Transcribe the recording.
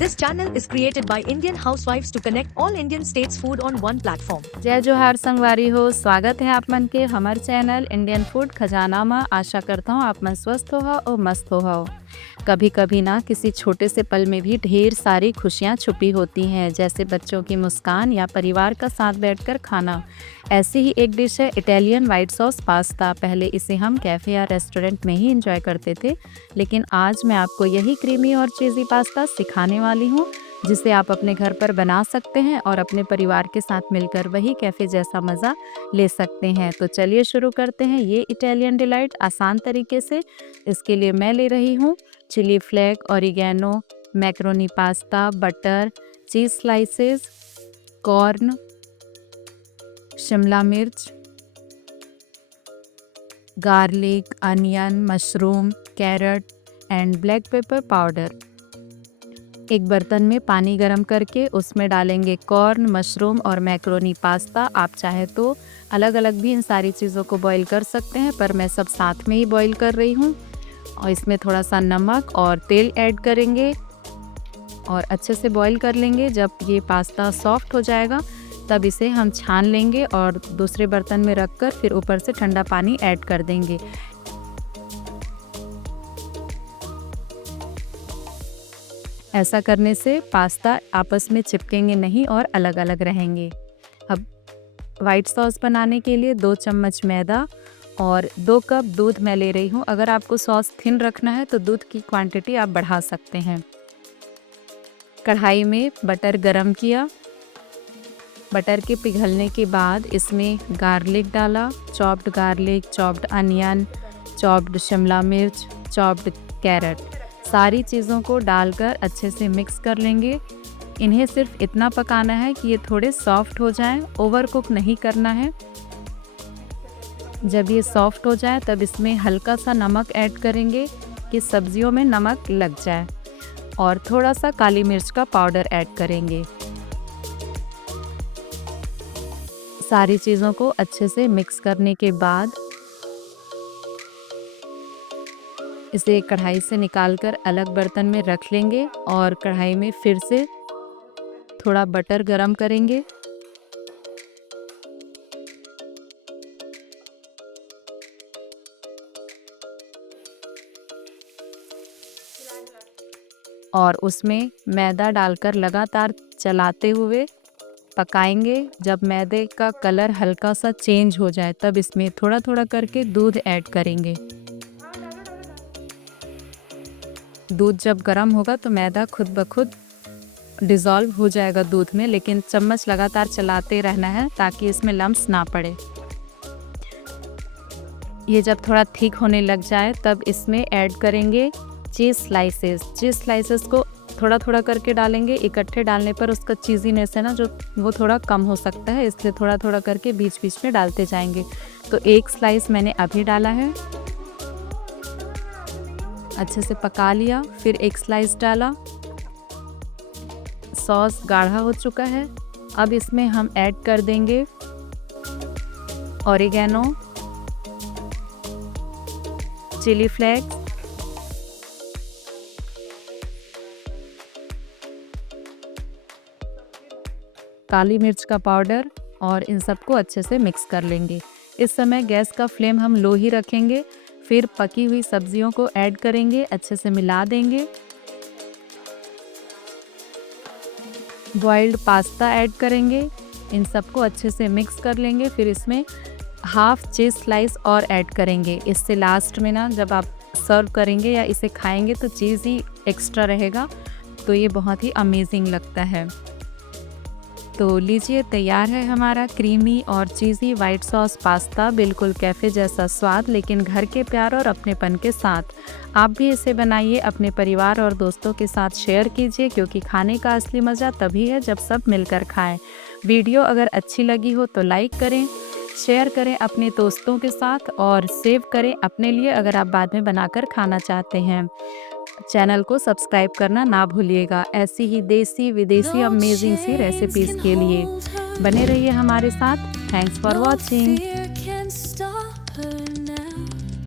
This channel is created by Indian housewives to connect all Indian states food on one platform. जय जोहार संगवारी हो, स्वागत है आप मन के हमार चैनल इंडियन फूड खजाना में। आशा करता हूँ आप मन स्वस्थ हो और मस्त हो। कभी कभी ना किसी छोटे से पल में भी ढेर सारी खुशियाँ छुपी होती हैं, जैसे बच्चों की मुस्कान या परिवार का साथ बैठकर खाना। ऐसी ही एक डिश है इटालियन वाइट सॉस पास्ता। पहले इसे हम कैफ़े या रेस्टोरेंट में ही इंजॉय करते थे, लेकिन आज मैं आपको यही क्रीमी और चीज़ी पास्ता सिखाने वाली हूँ, जिसे आप अपने घर पर बना सकते हैं और अपने परिवार के साथ मिलकर वही कैफ़े जैसा मज़ा ले सकते हैं। तो चलिए शुरू करते हैं ये इटालियन डिलाइट आसान तरीके से। इसके लिए मैं ले रही हूँ chilli flake, oregano, macaroni pasta, butter, cheese slices, corn, शिमला मिर्च, garlic, onion, mushroom, carrot and black pepper powder. एक बर्तन में पानी गरम करके उसमें डालेंगे कॉर्न, मशरूम और मैक्रोनी पास्ता। आप चाहे तो अलग अलग भी इन सारी चीज़ों को बॉईल कर सकते हैं, पर मैं सब साथ में ही बॉईल कर रही हूँ। और इसमें थोड़ा सा नमक और तेल ऐड करेंगे और अच्छे से बॉईल कर लेंगे। जब ये पास्ता सॉफ्ट हो जाएगा तब इसे हम छान लेंगे और दूसरे बर्तन में रखकर फिर ऊपर से ठंडा पानी ऐड कर देंगे। ऐसा करने से पास्ता आपस में चिपकेंगे नहीं और अलग अलग रहेंगे। अब वाइट सॉस बनाने के लिए 2 चम्मच मैदा और 2 कप दूध मैं ले रही हूँ। अगर आपको सॉस थिन रखना है तो दूध की क्वांटिटी आप बढ़ा सकते हैं। कढ़ाई में बटर गरम किया। बटर के पिघलने के बाद इसमें गार्लिक डाला, chopped garlic, chopped onion, chopped Shimla मिर्च, चॉप्ड कैरेट। सारी चीज़ों को डालकर अच्छे से मिक्स कर लेंगे। इन्हें सिर्फ इतना पकाना है कि ये थोड़े सॉफ्ट हो जाएं, ओवर कुक नहीं करना है। जब ये सॉफ्ट हो जाए तब इसमें हल्का सा नमक ऐड करेंगे कि सब्जियों में नमक लग जाए, और थोड़ा सा काली मिर्च का पाउडर ऐड करेंगे। सारी चीज़ों को अच्छे से मिक्स करने के बाद इसे कढ़ाई से निकालकर अलग बर्तन में रख लेंगे और कढ़ाई में फिर से थोड़ा बटर गरम करेंगे। और उसमें मैदा डालकर लगातार चलाते हुए पकाएंगे। जब मैदे का कलर हल्का सा चेंज हो जाए तब इसमें थोड़ा थोड़ा करके दूध ऐड करेंगे। दूध जब गर्म होगा तो मैदा खुद ब खुद डिज़ोल्व हो जाएगा दूध में, लेकिन चम्मच लगातार चलाते रहना है ताकि इसमें लम्स ना पड़े। ये जब थोड़ा थिक होने लग जाए तब इसमें ऐड करेंगे चीज़ स्लाइसेस। चीज़ स्लाइसेस को थोड़ा थोड़ा करके डालेंगे। इकट्ठे डालने पर उसका चीज़ीनेस है ना जो वो थोड़ा कम हो सकता है, इसलिए थोड़ा थोड़ा करके बीच बीच में डालते जाएंगे। तो 1 स्लाइस मैंने अभी डाला है, अच्छे से पका लिया। फिर 1 स्लाइस डाला। सॉस गाढ़ा हो चुका है। अब इसमें हम ऐड कर देंगे ओरिगेनो, चिली फ्लेक्स, काली मिर्च का पाउडर, और इन सबको अच्छे से मिक्स कर लेंगे। इस समय गैस का फ्लेम हम लो ही रखेंगे। फिर पकी हुई सब्जियों को ऐड करेंगे, अच्छे से मिला देंगे। बॉइल्ड पास्ता ऐड करेंगे, इन सबको अच्छे से मिक्स कर लेंगे। फिर इसमें हाफ चीज़ स्लाइस और ऐड करेंगे। इससे लास्ट में ना जब आप सर्व करेंगे या इसे खाएंगे तो चीज़ ही एक्स्ट्रा रहेगा, तो ये बहुत ही अमेजिंग लगता है। तो लीजिए, तैयार है हमारा क्रीमी और चीज़ी वाइट सॉस पास्ता। बिल्कुल कैफ़े जैसा स्वाद, लेकिन घर के प्यार और अपनेपन के साथ। आप भी इसे बनाइए, अपने परिवार और दोस्तों के साथ शेयर कीजिए, क्योंकि खाने का असली मज़ा तभी है जब सब मिलकर खाएं। वीडियो अगर अच्छी लगी हो तो लाइक करें, शेयर करें अपने दोस्तों के साथ और सेव करें अपने लिए अगर आप बाद में बनाकर खाना चाहते हैं। चैनल को सब्सक्राइब करना ना भूलिएगा। ऐसी ही देसी विदेशी अमेजिंग सी रेसिपीज़ के लिए बने रहिए हमारे साथ। Thanks for watching.